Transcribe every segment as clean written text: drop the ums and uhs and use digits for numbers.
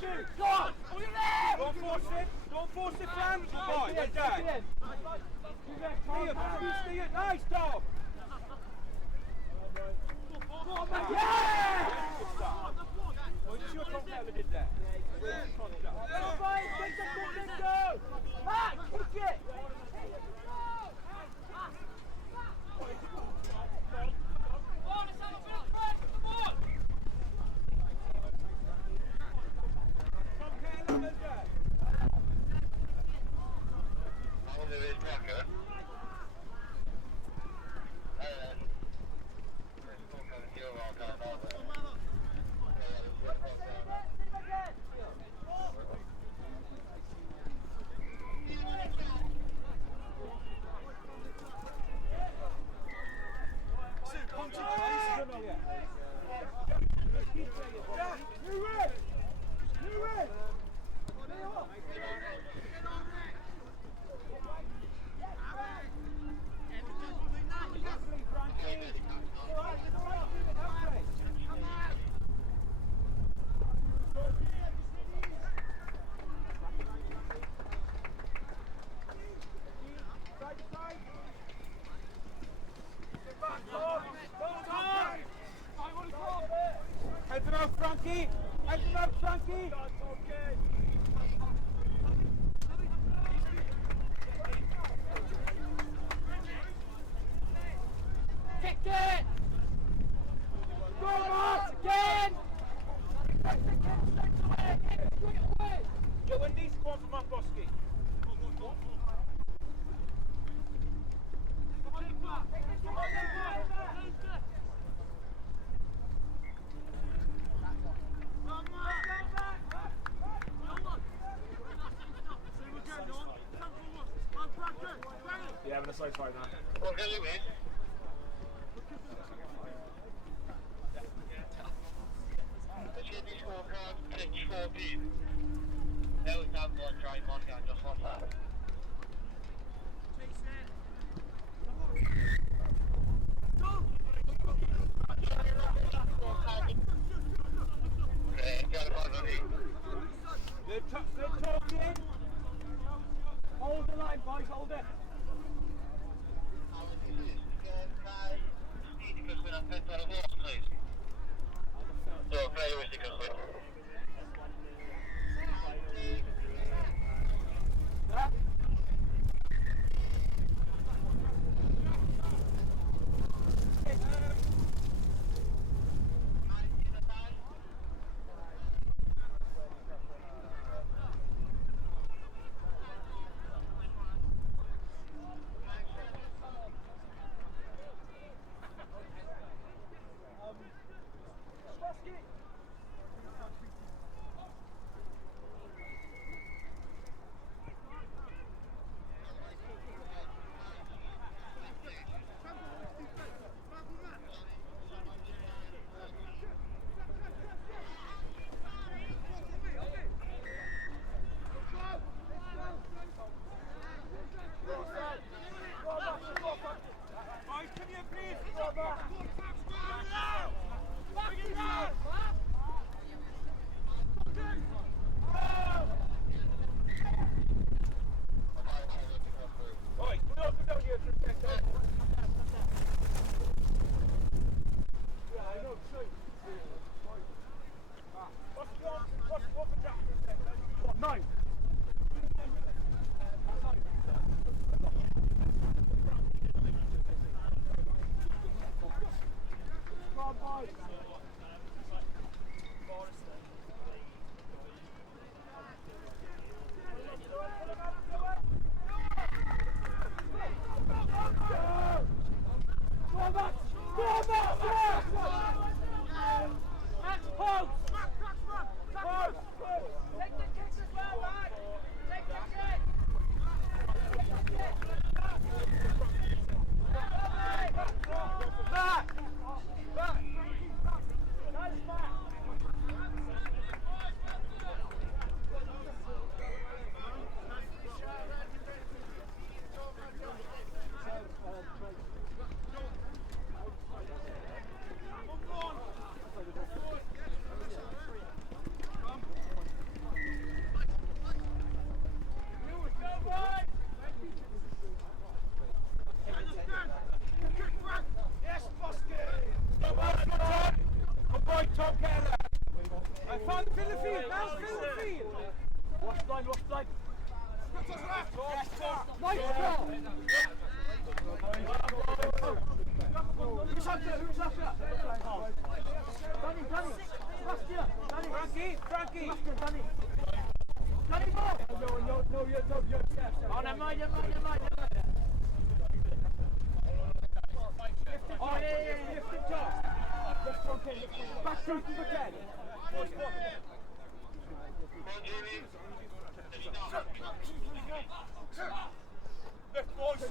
Frankie! Go on! Pull your leg! Don't force it! Don't force it, Fran! Good boy, well done! Stay it! Nice, Dom! Yeah! Good start. Well, you see what Tom Taylor did there? Go, boys! Go! Matt, kick it! Tom Taylor, well done! Help him out, Frankie! Help him out, Frankie! Kick it! Go, Mark! Again! Get one decent one from Mark Bosky. Yeah, having a safe fight now. What can you win? The Sydney scorecard, pitch 14. There was that one drive on guy, just like that. Good talking. Hold the line, boys, hold it. So, play with the Boys, come here, please. Oi, come down here for a second. Yeah, I know, true. What's the draft for a second? What, 9? Come on, boys. Take the kicks as well, man. Take the kick. Back. Sasha! Danny! Sebastian! Danny! Frankie! Sebastian, Danny! Danny, ball! No, yeah. Oh, never mind. Oh, yeah, lift it top. Back to the 10.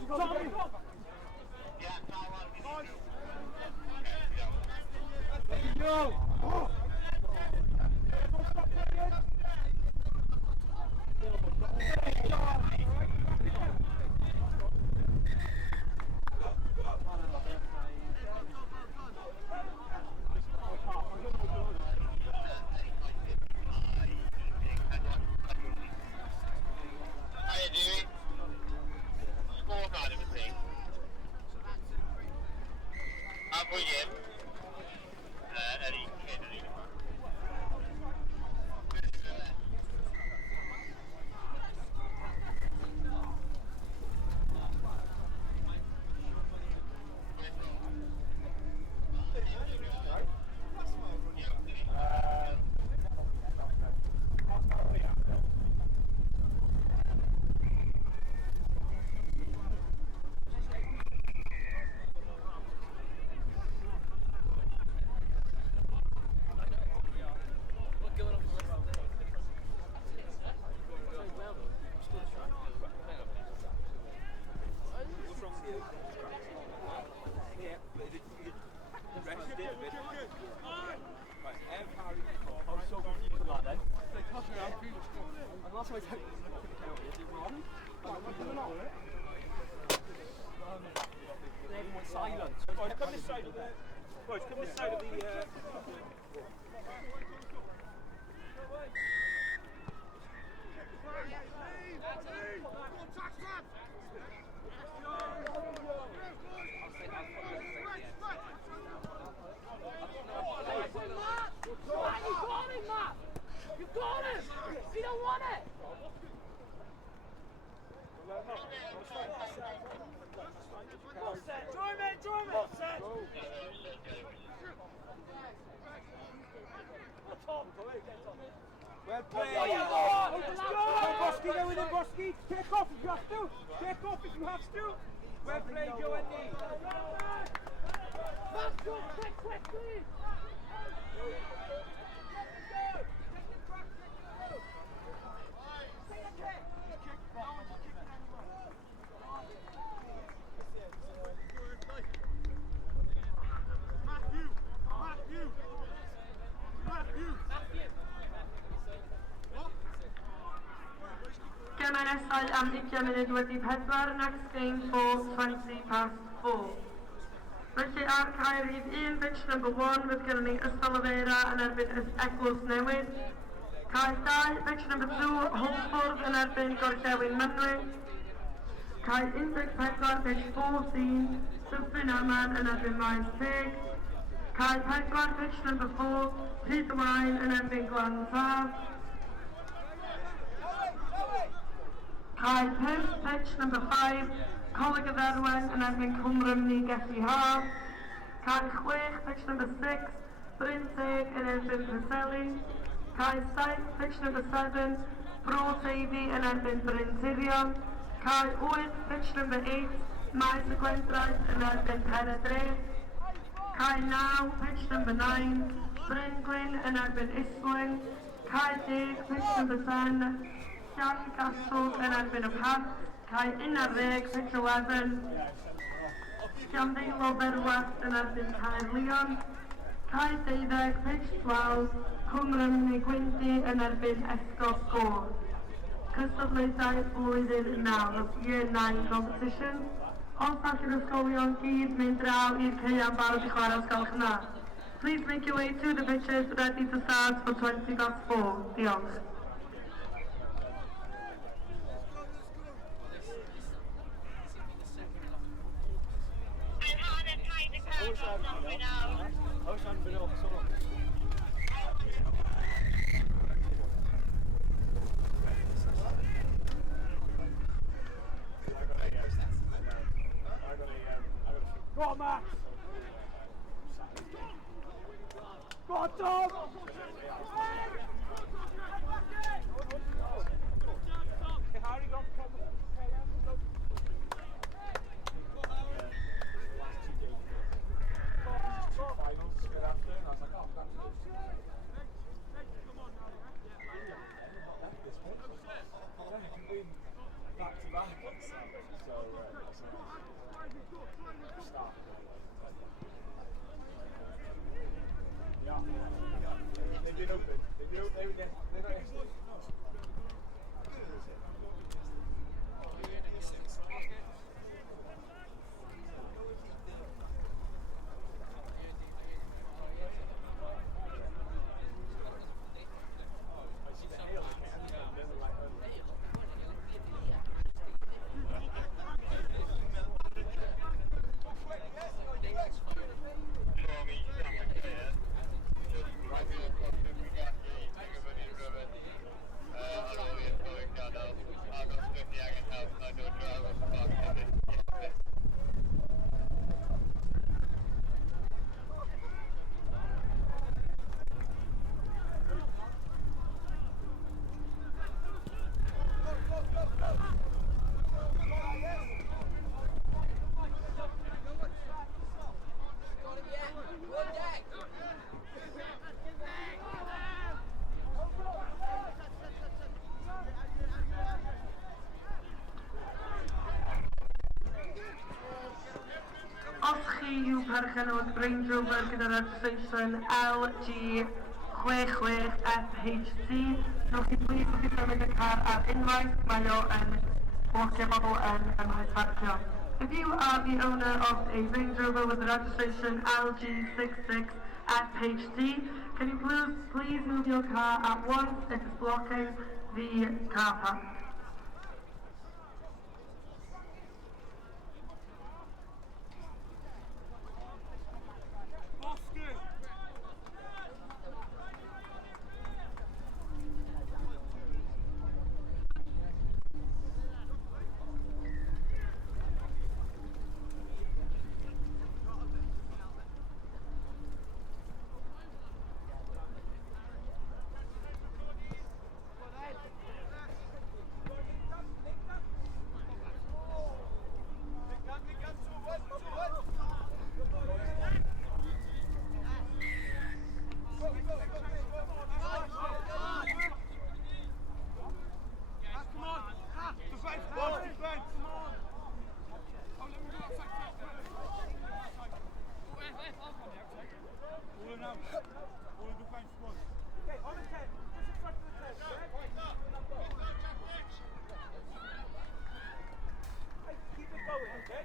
Tommy! Yo! Oh! Silence. Right, come this side of the... Right, come this side of the... You got him! You don't want it! Join me! Well played! Let's go! Bosky, go with him, Bosky! Take off if you have to! Well played, Joe and Dee! Let's go! Quickly! Germanesau am 20 munud wedi pedwar, next game for 20 past 4. Felly ar cael rhif 1, pitch number 1, fydd gennym ni Ystolafeira yn erbyn Eglwys Newydd. Cael 2, pitch number 2, Holsford yn erbyn Gorllewin Mynwy. Cael 14, pitch 14, Dyffryn Aman yn erbyn Maes Teg. Cael 4, pitch number 4, Rhyd Wain yn erbyn Glan Taf. Cael 5, pitch number 5, Coleg y Dderwen yn erbyn Cwmrymni Gessi Haf. Cael 6, pitch number 6, Bryn Teg yn erbyn Preseli. Cael 7, pitch number 7, Bro Teifi yn erbyn Bryn Tirion. Cael 8, pitch number 8, Maes y Gwendraeth yn erbyn Penedreth. Cael 9, pitch number 9, Bryn Gwyn yn erbyn Islwyn. Cael 10, pitch number 10, Llan Gaswg yn erbyn y Pant. Cael 11, pitch 11, Llandeilo Berwast yn erbyn Caer Leon. Cael 12, pitch 12, Cwmrymni Gwyndy yn erbyn Esgob Gôr. Cystadlaethau blwyddyn 9, Year 9 competition. Os all yr ysgolion gyd mynd draw i'r caeau barod i chwarae os gwelwch yna. Please make your way to the pitches ready to start for 20 past 4. Diolch. Go on, Max! Tom! Hey, Harry, go. Finals straight after, and I was like, oh, that's back to back. So, start. Yeah. They've been open. They're not yesterday. Os chi yw perchen o'r Range Rover gyda registration LG66FHC, newch chi plis chi symud y car ar unwaith, mae o yn blocio bobl yn ymwneud parcio. If you are the owner of a Range Rover with the registration LG66FHC, can you please move your car at once? It is blocking the car park. Okay, on the 10, just in front of the 10. Hey, keep it going, okay?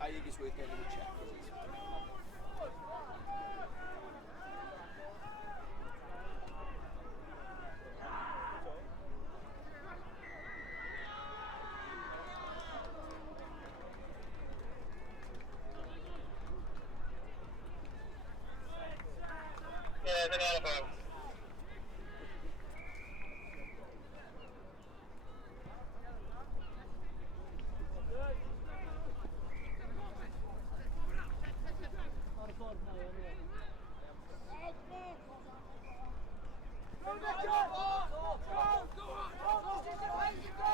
I think it's worth getting a check. Yeah, they're not about. Go,